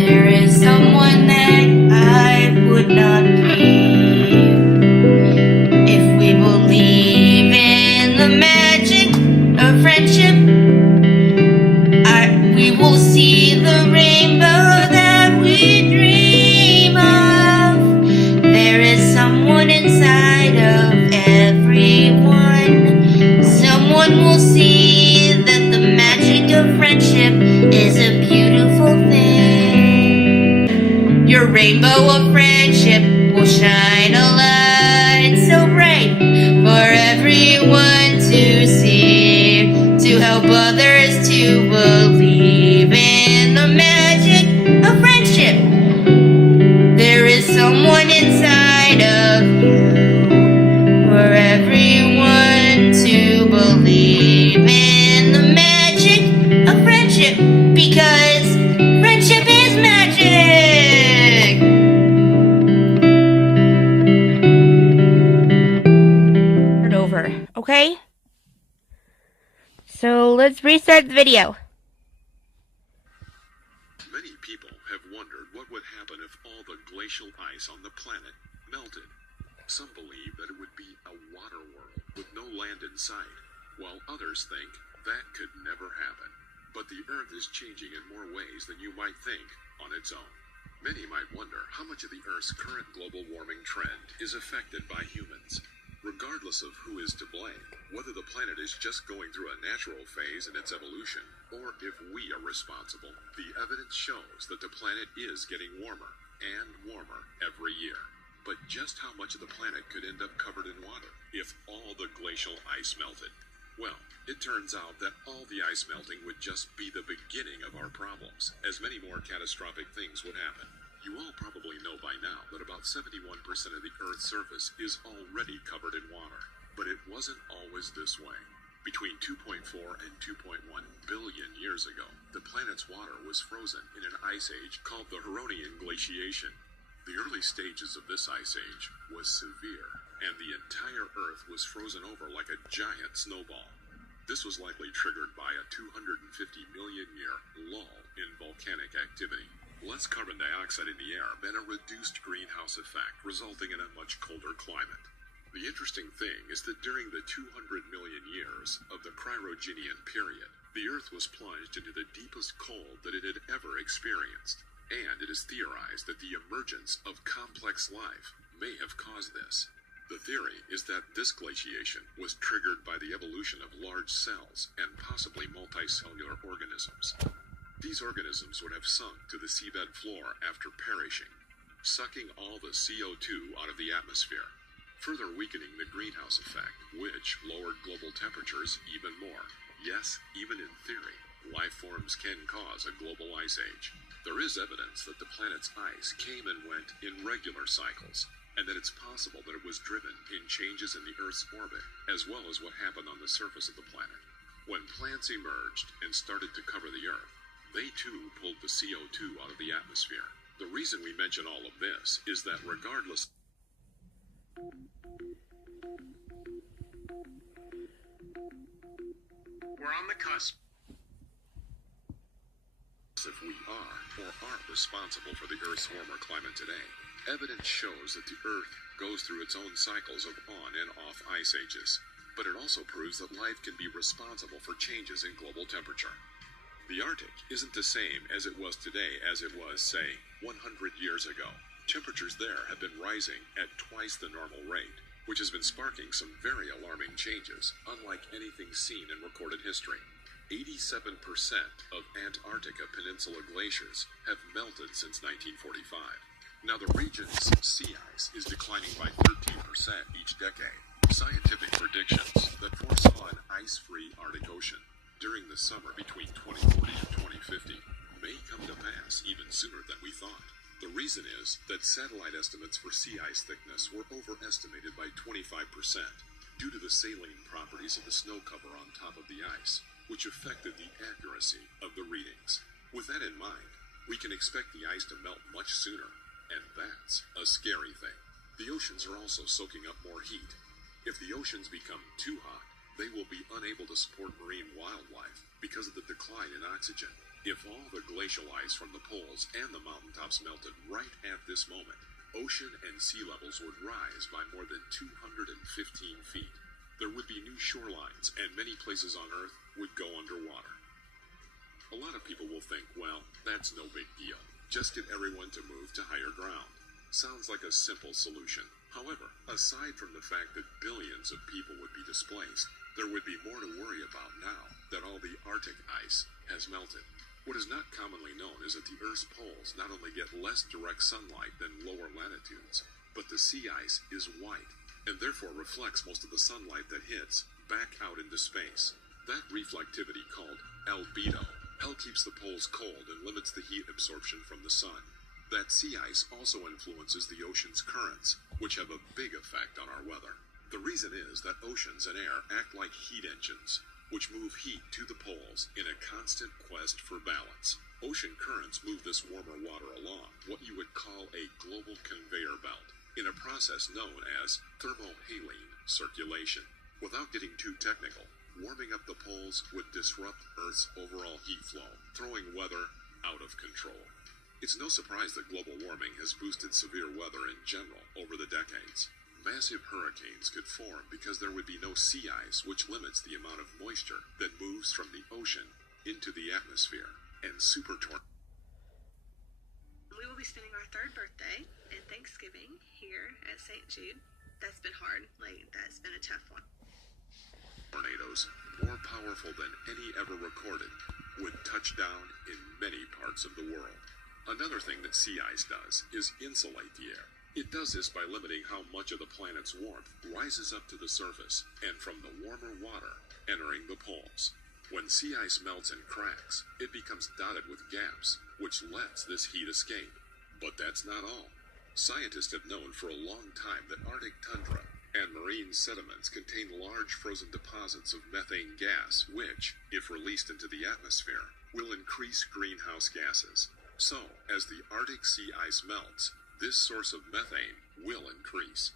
There is someone that I would not be if we believe in the magic of friendship. We will see the rainbow that we dream of. There is someone inside of everyone. Someone will see that the magic of friendship is a beautiful thing. Your rainbow of friendship will shine a light so bright for everyone to see, to help others to believe in the magic of friendship. There is someone inside of you for everyone to believe in the magic of friendship, because friendship is magic. Start over, okay? So let's restart the video. Many people have wondered what would happen if all the glacial ice on the planet melted. Some believe that it would be a water world with no land in sight, while others think that could never happen. But the Earth is changing in more ways than you might think on its own. Many might wonder how much of the Earth's current global warming trend is affected by humans. Regardless of who is to blame, whether the planet is just going through a natural phase in its evolution, or if we are responsible, the evidence shows that the planet is getting warmer and warmer every year. But just how much of the planet could end up covered in water if all the glacial ice melted? Well, it turns out that all the ice melting would just be the beginning of our problems, as many more catastrophic things would happen. You all probably know by now that about 71% of the Earth's surface is already covered in water. But it wasn't always this way. Between 2.4 and 2.1 billion years ago, the planet's water was frozen in an ice age called the Huronian glaciation. The early stages of this ice age was severe, and the entire Earth was frozen over like a giant snowball. This was likely triggered by a 250 million year lull in volcanic activity. Less carbon dioxide in the air meant a reduced greenhouse effect, resulting in a much colder climate. The interesting thing is that during the 200 million years of the Cryogenian period, the Earth was plunged into the deepest cold that it had ever experienced, and it is theorized that the emergence of complex life may have caused this. The theory is that this glaciation was triggered by the evolution of large cells and possibly multicellular organisms. These organisms would have sunk to the seabed floor after perishing, sucking all the CO2 out of the atmosphere, further weakening the greenhouse effect, which lowered global temperatures even more. Yes, even in theory, life forms can cause a global ice age. There is evidence that the planet's ice came and went in regular cycles, and that it's possible that it was driven in changes in the Earth's orbit, as well as what happened on the surface of the planet. When plants emerged and started to cover the Earth, they too pulled the CO2 out of the atmosphere. The reason we mention all of this is that regardless, we're on the cusp. If we are or aren't responsible for the Earth's warmer climate today, evidence shows that the Earth goes through its own cycles of on and off ice ages. But it also proves that life can be responsible for changes in global temperature. The Arctic isn't the same as it was today as it was, say, 100 years ago. Temperatures there have been rising at twice the normal rate, which has been sparking some very alarming changes, unlike anything seen in recorded history. 87% of Antarctica Peninsula glaciers have melted since 1945. Now the region's sea ice is declining by 13% each decade. Scientific predictions that foresaw an ice-free Arctic Ocean during the summer between 2040 and 2050 may come to pass even sooner than we thought. The reason is that satellite estimates for sea ice thickness were overestimated by 25% due to the saline properties of the snow cover on top of the ice, which affected the accuracy of the readings. With that in mind, we can expect the ice to melt much sooner, and that's a scary thing. The oceans are also soaking up more heat. If the oceans become too hot, they will be unable to support marine wildlife because of the decline in oxygen. If all the glacial ice from the poles and the mountaintops melted right at this moment, ocean and sea levels would rise by more than 215 feet. There would be new shorelines, and many places on Earth would go underwater. A lot of people will think, well, that's no big deal. Just get everyone to move to higher ground. Sounds like a simple solution. However, aside from the fact that billions of people would be displaced, there would be more to worry about now that all the Arctic ice has melted. What is not commonly known is that the Earth's poles not only get less direct sunlight than lower latitudes, but the sea ice is white, and therefore reflects most of the sunlight that hits back out into space. That reflectivity, called albedo, keeps the poles cold and limits the heat absorption from the sun. That sea ice also influences the ocean's currents, which have a big effect on our weather. The reason is that oceans and air act like heat engines, which move heat to the poles in a constant quest for balance. Ocean currents move this warmer water along what you would call a global conveyor belt, in a process known as thermohaline circulation. Without getting too technical, warming up the poles would disrupt Earth's overall heat flow, throwing weather out of control. It's no surprise that global warming has boosted severe weather in general over the decades. Massive hurricanes could form because there would be no sea ice, which limits the amount of moisture that moves from the ocean into the atmosphere. And super tornadoes. We will be spending our third birthday and Thanksgiving here at St. Jude. That's been hard. That's been a tough one. Tornadoes, more powerful than any ever recorded, would touch down in many parts of the world. Another thing that sea ice does is insulate the air. It does this by limiting how much of the planet's warmth rises up to the surface and from the warmer water entering the poles. When sea ice melts and cracks, it becomes dotted with gaps, which lets this heat escape. But that's not all. Scientists have known for a long time that Arctic tundra and marine sediments contain large frozen deposits of methane gas, which, if released into the atmosphere, will increase greenhouse gases. So, as the Arctic sea ice melts, this source of methane will increase.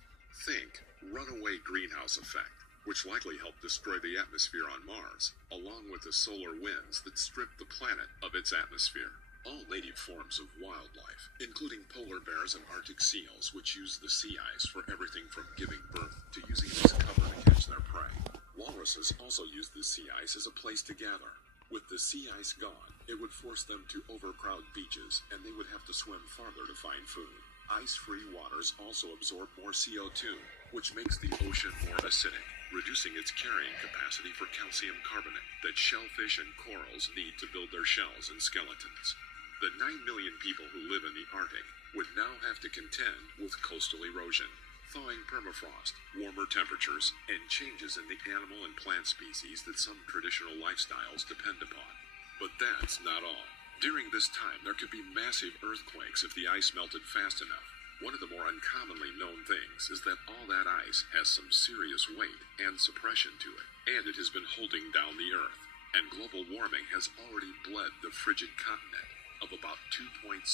Think runaway greenhouse effect, which likely helped destroy the atmosphere on Mars, along with the solar winds that strip the planet of its atmosphere. All native forms of wildlife, including polar bears and Arctic seals, which use the sea ice for everything from giving birth to using it as cover to catch their prey. Walruses also use the sea ice as a place to gather. With the sea ice gone, it would force them to overcrowd beaches, and they would have to swim farther to find food. Ice-free waters also absorb more CO2, which makes the ocean more acidic, reducing its carrying capacity for calcium carbonate that shellfish and corals need to build their shells and skeletons. The 9 million people who live in the Arctic would now have to contend with coastal erosion, thawing permafrost, warmer temperatures, and changes in the animal and plant species that some traditional lifestyles depend upon. But that's not all. During this time, there could be massive earthquakes if the ice melted fast enough. One of the more uncommonly known things is that all that ice has some serious weight and suppression to it, and it has been holding down the Earth. And global warming has already bled the frigid continent of about 2.7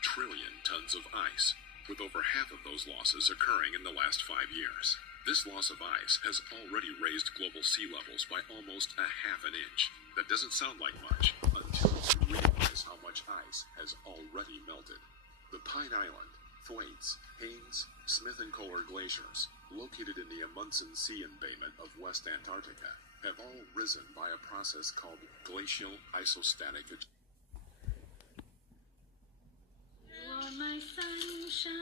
trillion tons of ice, with over half of those losses occurring in the last 5 years. This loss of ice has already raised global sea levels by almost a half an inch. That doesn't sound like much until you realize how much ice has already melted. The Pine Island, Thwaites, Haines, Smith and Kohler glaciers, located in the Amundsen Sea embayment of West Antarctica, have all risen by a process called glacial isostatic adjustment. My sunshine,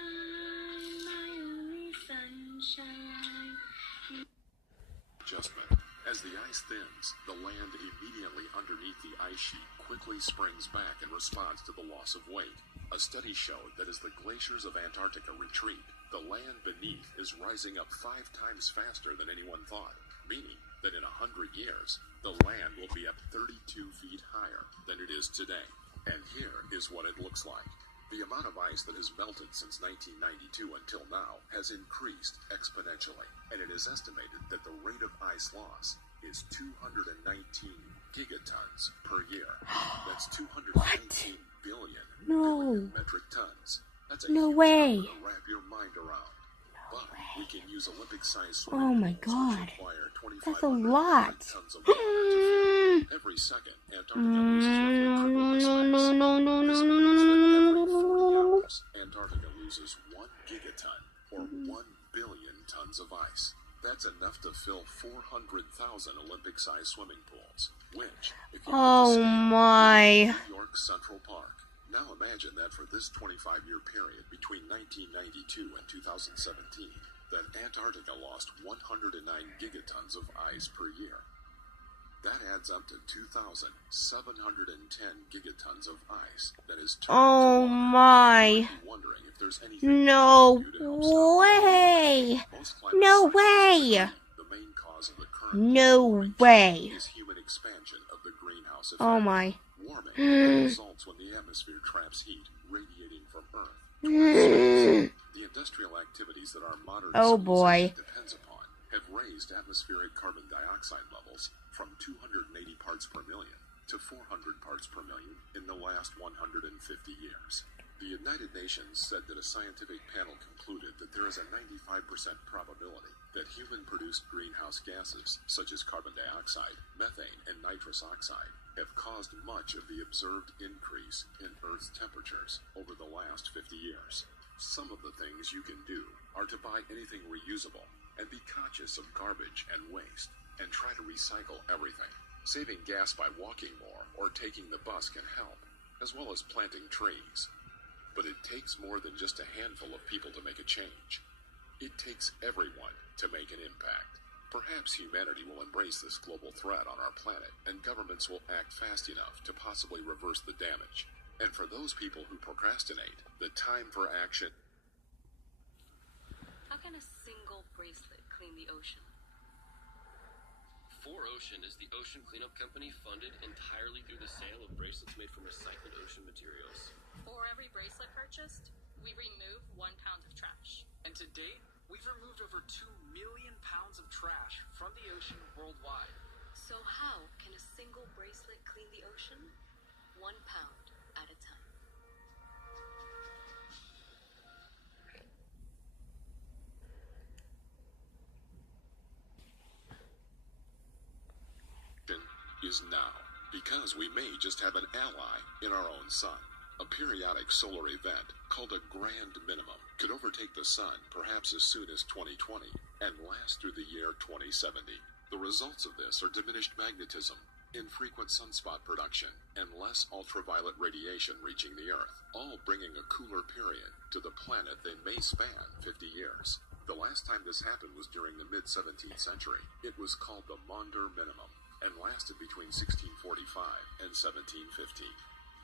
my only sunshine. As the ice thins, the land immediately underneath the ice sheet quickly springs back in response to the loss of weight. A study showed that as the glaciers of Antarctica retreat, the land beneath is rising up 5 times faster than anyone thought, meaning that in 100 years, the land will be up 32 feet higher than it is today. And here is what it looks like. The amount of ice that has melted since 1992 until now has increased exponentially, and it is estimated that the rate of ice loss is 219 gigatons per year. That's 219 billion metric tons. That's a No huge way. number to wrap your mind around. But We can use Olympic-sized Oh my swimming pools, which God. require That's a 2,500 lot. tons of water to fill. Every second, Antarctica loses roughly triple this mass. This means that every 40 hours, Antarctica loses 1 gigaton, or 1 billion tons of ice. That's enough to fill 400,000 Olympic-sized swimming pools, which, if you Oh my. New York Central Park. Now imagine that for this 25-year period between 1992 and 2017, that Antarctica lost 109 gigatons of ice per year. That adds up to 2,710 gigatons of ice that is turned Oh to water. my. You might be wondering if there's anything No you can do to help stop way. Most climate No scientists way. agree the main cause of the current No global warming way. is human expansion of the greenhouse effect. Oh my. Warming results when the atmosphere traps heat radiating from Earth towards space. The industrial activities that our modern Oh boy. civilization depends upon have raised atmospheric carbon dioxide levels from 280 parts per million to 400 parts per million in the last 150 years. The United Nations said that a scientific panel concluded that there is a 95% probability that human-produced greenhouse gases, such as carbon dioxide, methane, and nitrous oxide, have caused much of the observed increase in Earth's temperatures over the last 50 years. Some of the things you can do are to buy anything reusable and be conscious of garbage and waste, and try to recycle everything. Saving gas by walking more or taking the bus can help, as well as planting trees. But it takes more than just a handful of people to make a change. It takes everyone to make an impact. Perhaps humanity will embrace this global threat on our planet, and governments will act fast enough to possibly reverse the damage. And for those people who procrastinate, the time for action. How can a single bracelet clean the ocean? 4Ocean is the ocean cleanup company funded entirely through the sale of bracelets made from recycled ocean materials. For every bracelet purchased, we remove 1 pound of trash. And to date, we've removed over 2 million pounds of trash from the ocean worldwide. So how can a single bracelet clean the ocean? 1 pound at a time. Is now, because we may just have an ally in our own sun. A periodic solar event called a grand minimum could overtake the sun perhaps as soon as 2020 and last through the year 2070. The results of this are diminished magnetism, infrequent sunspot production, and less ultraviolet radiation reaching the Earth, all bringing a cooler period to the planet that may span 50 years. The last time this happened was during the mid-17th century. It was called the Maunder Minimum, and lasted between 1645 and 1715.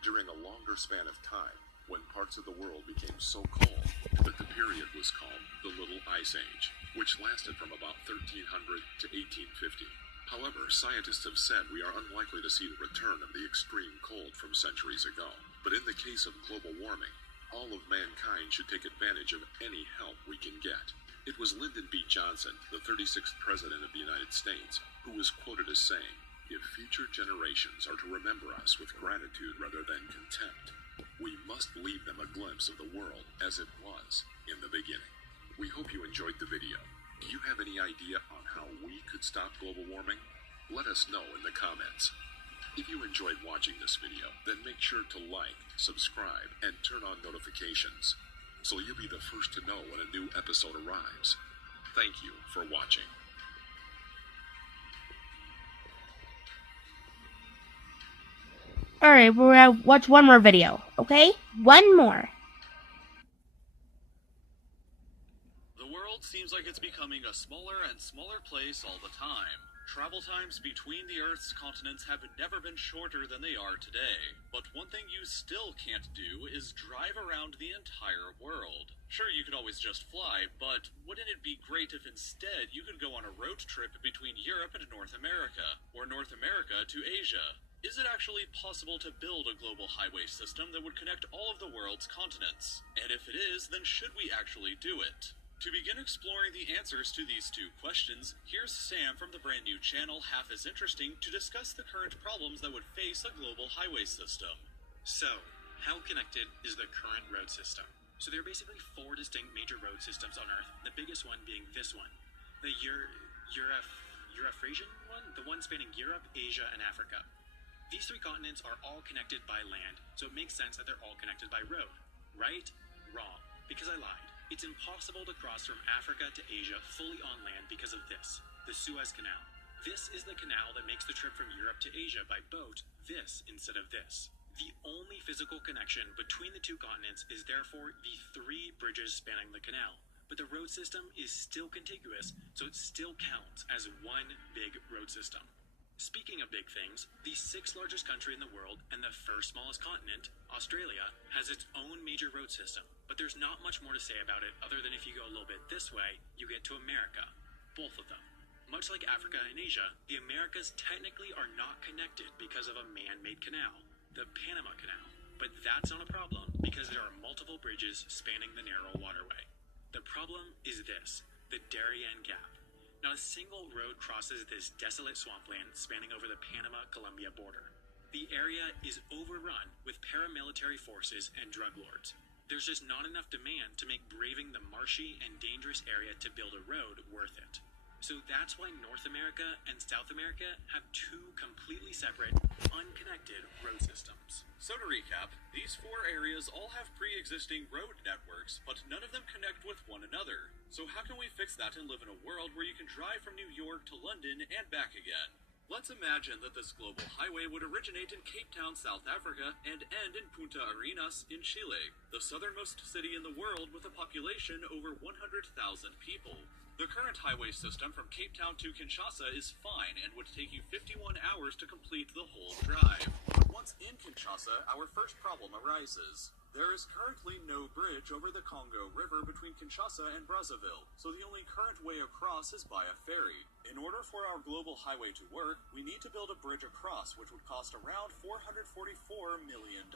During a longer span of time, when parts of the world became so cold that the period was called the Little Ice Age, which lasted from about 1300 to 1850. However, scientists have said we are unlikely to see the return of the extreme cold from centuries ago. But in the case of global warming, all of mankind should take advantage of any help we can get. It was Lyndon B. Johnson, the 36th President of the United States, who was quoted as saying, "If future generations are to remember us with gratitude rather than contempt, we must leave them a glimpse of the world as it was in the beginning." We hope you enjoyed the video. Do you have any idea on how we could stop global warming? Let us know in the comments. If you enjoyed watching this video, then make sure to like, subscribe, and turn on notifications, so you'll be the first to know when a new episode arrives. Thank you for watching. Alright, we're gonna watch one more video, okay? One more. The world seems like it's becoming a smaller and smaller place all the time. Travel times between the Earth's continents have never been shorter than they are today. But one thing you still can't do is drive around the entire world. Sure, you could always just fly, but wouldn't it be great if instead you could go on a road trip between Europe and North America, or North America to Asia? Is it actually possible to build a global highway system that would connect all of the world's continents? And if it is, then should we actually do it? To begin exploring the answers to these 2 questions, here's Sam from the brand new channel Half as Interesting to discuss the current problems that would face a global highway system. So, how connected is the current road system? So there are basically 4 distinct major road systems on Earth, the biggest one being this one, the Eurafrasian one, the one spanning Europe, Asia, and Africa. These 3 continents are all connected by land, so it makes sense that they're all connected by road. Right? Wrong. Because I lied. It's impossible to cross from Africa to Asia fully on land because of this, the Suez Canal. This is the canal that makes the trip from Europe to Asia by boat this instead of this. The only physical connection between the 2 continents is therefore the 3 bridges spanning the canal. But the road system is still contiguous, so it still counts as one big road system. Speaking of big things, the 6th largest country in the world and the 1st smallest continent, Australia, has its own major road system. But there's not much more to say about it other than if you go a little bit this way, you get to America. Both of them. Much like Africa and Asia, the Americas technically are not connected because of a man-made canal, the Panama Canal. But that's not a problem because there are multiple bridges spanning the narrow waterway. The problem is this, the Darien Gap. Not a single road crosses this desolate swampland spanning over the Panama-Colombia border. The area is overrun with paramilitary forces and drug lords. There's just not enough demand to make braving the marshy and dangerous area to build a road worth it. So that's why North America and South America have 2 completely separate, unconnected road systems. So to recap, these 4 areas all have pre-existing road networks, but none of them connect with one another. So how can we fix that and live in a world where you can drive from New York to London and back again? Let's imagine that this global highway would originate in Cape Town, South Africa, and end in Punta Arenas in Chile, the southernmost city in the world with a population over 100,000 people. The current highway system from Cape Town to Kinshasa is fine and would take you 51 hours to complete the whole drive. But once in Kinshasa, our first problem arises. There is currently no bridge over the Congo River between Kinshasa and Brazzaville, so the only current way across is by a ferry. In order for our global highway to work, we need to build a bridge across, which would cost around $444 million.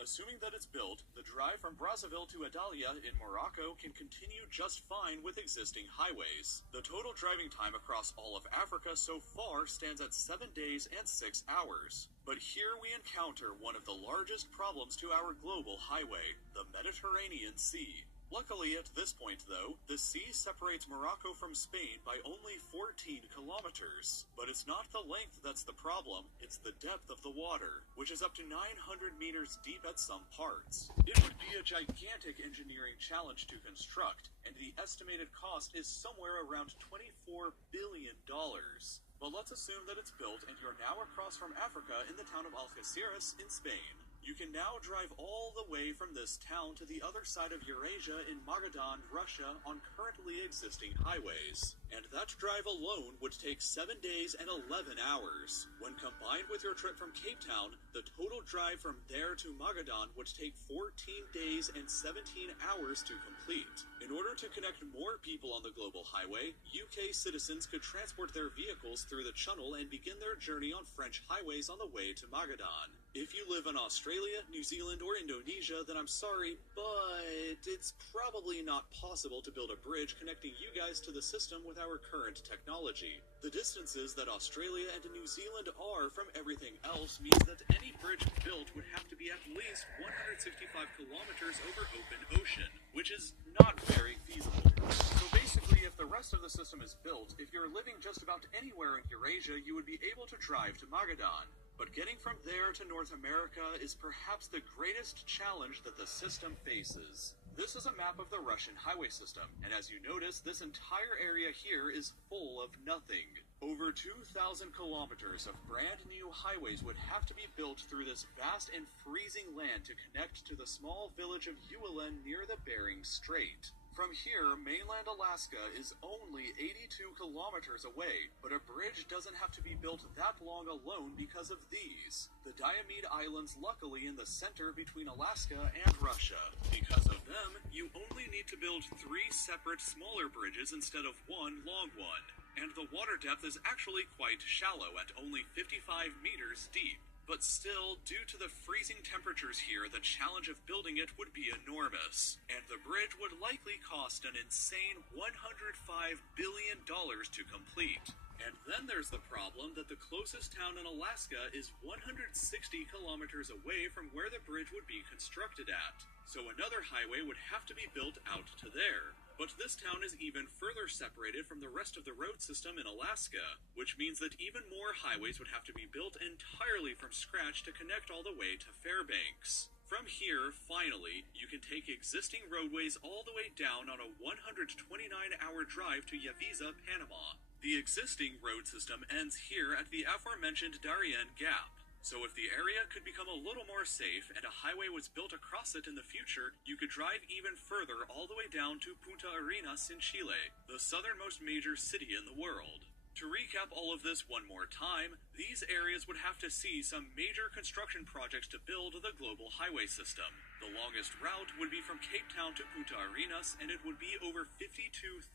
Assuming that it's built, the drive from Brazzaville to Adalia in Morocco can continue just fine with existing highways. The total driving time across all of Africa so far stands at 7 days and 6 hours. But here we encounter one of the largest problems to our global highway, the Mediterranean Sea. Luckily, at this point, though, the sea separates Morocco from Spain by only 14 kilometers. But it's not the length that's the problem, it's the depth of the water, which is up to 900 meters deep at some parts. It would be a gigantic engineering challenge to construct, and the estimated cost is somewhere around $24 billion. But let's assume that it's built and you're now across from Africa in the town of Algeciras in Spain. You can now drive all the way from this town to the other side of Eurasia in Magadan, Russia, on currently existing highways. And that drive alone would take 7 days and 11 hours. When combined with your trip from Cape Town, the total drive from there to Magadan would take 14 days and 17 hours to complete. In order to connect more people on the global highway, UK citizens could transport their vehicles through the channel and begin their journey on French highways on the way to Magadan. If you live in Australia, New Zealand, or Indonesia, then I'm sorry, but it's probably not possible to build a bridge connecting you guys to the system with our current technology. The distances that Australia and New Zealand are from everything else means that any bridge built would have to be at least 165 kilometers over open ocean, which is not very feasible. So basically, if the rest of the system is built, if you're living just about anywhere in Eurasia, you would be able to drive to Magadan. But getting from there to North America is perhaps the greatest challenge that the system faces. This is a map of the Russian highway system, and as you notice, this entire area here is full of nothing. Over 2,000 kilometers of brand new highways would have to be built through this vast and freezing land to connect to the small village of Uelen near the Bering Strait. From here, mainland Alaska is only 82 kilometers away, but a bridge doesn't have to be built that long alone because of these. The Diomede Islands luckily in the center between Alaska and Russia. Because of them, you only need to build 3 separate smaller bridges instead of one long one. And the water depth is actually quite shallow at only 55 meters deep. But still, due to the freezing temperatures here, the challenge of building it would be enormous, and the bridge would likely cost an insane $105 billion to complete. And then there's the problem that the closest town in Alaska is 160 kilometers away from where the bridge would be constructed at. So another highway would have to be built out to there. But this town is even further separated from the rest of the road system in Alaska, which means that even more highways would have to be built entirely from scratch to connect all the way to Fairbanks. From here, finally, you can take existing roadways all the way down on a 129-hour drive to Yavisa, Panama. The existing road system ends here at the aforementioned Darien Gap. So if the area could become a little more safe and a highway was built across it in the future, you could drive even further all the way down to Punta Arenas in Chile, the southernmost major city in the world. To recap all of this one more time, these areas would have to see some major construction projects to build the global highway system. The longest route would be from Cape Town to Punta Arenas, and it would be over 52,000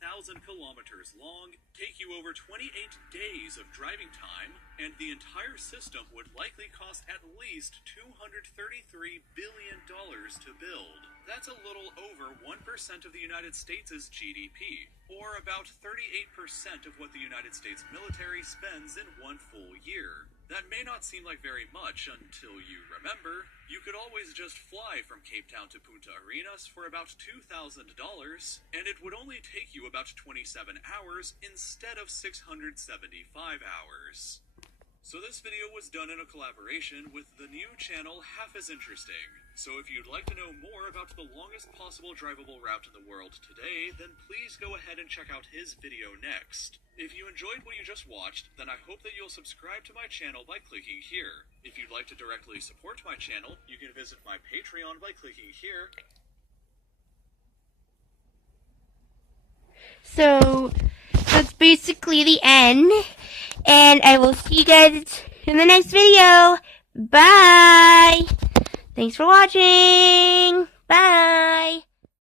kilometers long, take you over 28 days of driving time, and the entire system would likely cost at least $233 billion to build. That's a little over 1% of the United States' GDP, or about 38% of what the United States military spends in one full year. That may not seem like very much until you remember, you could always just fly from Cape Town to Punta Arenas for about $2,000, and it would only take you about 27 hours instead of 675 hours. So this video was done in a collaboration with the new channel Half as Interesting. So if you'd like to know more about the longest possible drivable route in the world today, then please go ahead and check out his video next. If you enjoyed what you just watched, then I hope that you'll subscribe to my channel by clicking here. If you'd like to directly support my channel, you can visit my Patreon by clicking here. So that's basically the end. And I will see you guys in the next video. Bye! Thanks for watching! Bye!